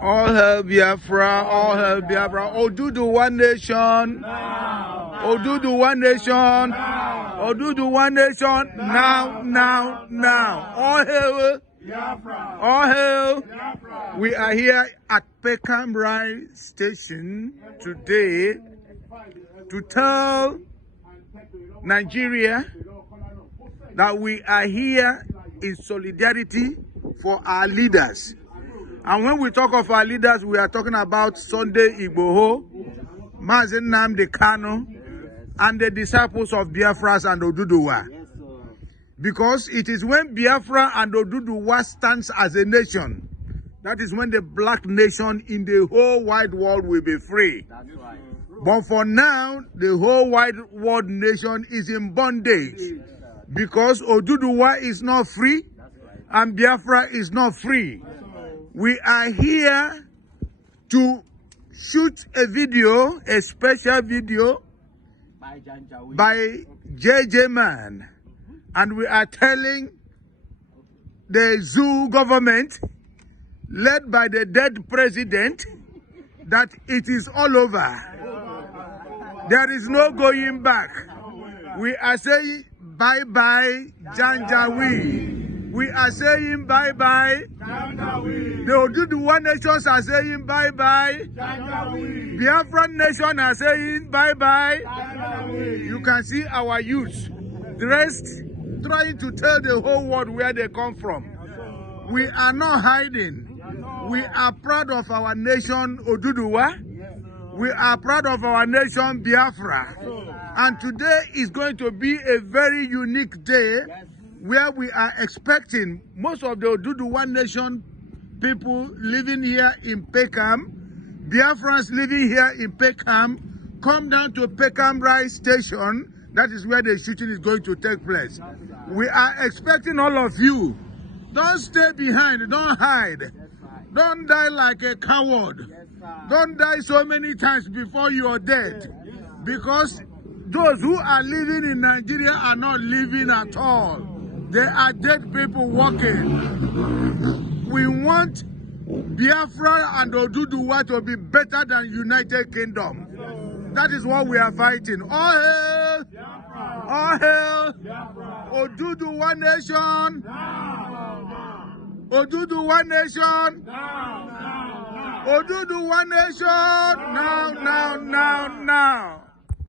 All hail Biafra, all hail Biafra. Odudu one nation. Odudu one nation. Odudu one nation. Now. All hail Biafra. All hail. We are here at Peckham Rai Station today to tell Nigeria that we are here in solidarity for our leaders. And when we talk of our leaders, we are talking about Sunday Igboho, Mazi Nnamdi Kanu, and the disciples of Biafra and Oduduwa. Because it is when Biafra and Oduduwa stands as a nation, that is when the black nation in the whole wide world will be free. That's right. But for now, the whole wide world nation is in bondage because Oduduwa is not free and Biafra is not free. We are here to shoot a video, a special video by JJ Man, and we are telling the zoo government led by the dead president that it is all over. There is no going back. We are saying bye-bye Janjaweed. We are saying bye-bye. The Oduduwa nations are saying bye-bye. Biafran nation are saying bye-bye. You can see our youth dressed, trying to tell the whole world where they come from. We are not hiding. We are proud of our nation Oduduwa. We are proud of our nation Biafra. And today is going to be a very unique day where we are expecting most of the Oduduwa nation people living here in Peckham, Biafrans living here in Peckham, come down to Peckham Rai Station. That is where the shooting is going to take place. We are expecting all of you. Don't stay behind, don't hide. Don't die like a coward. Don't die so many times before you are dead. Because those who are living in Nigeria are not living at all. They are dead people walking. We want Biafra and Oduduwa to be better than United Kingdom. That is what we are fighting. All hail! All hail! Oduduwa nation! Oduduwa nation! Oduduwa nation! Now!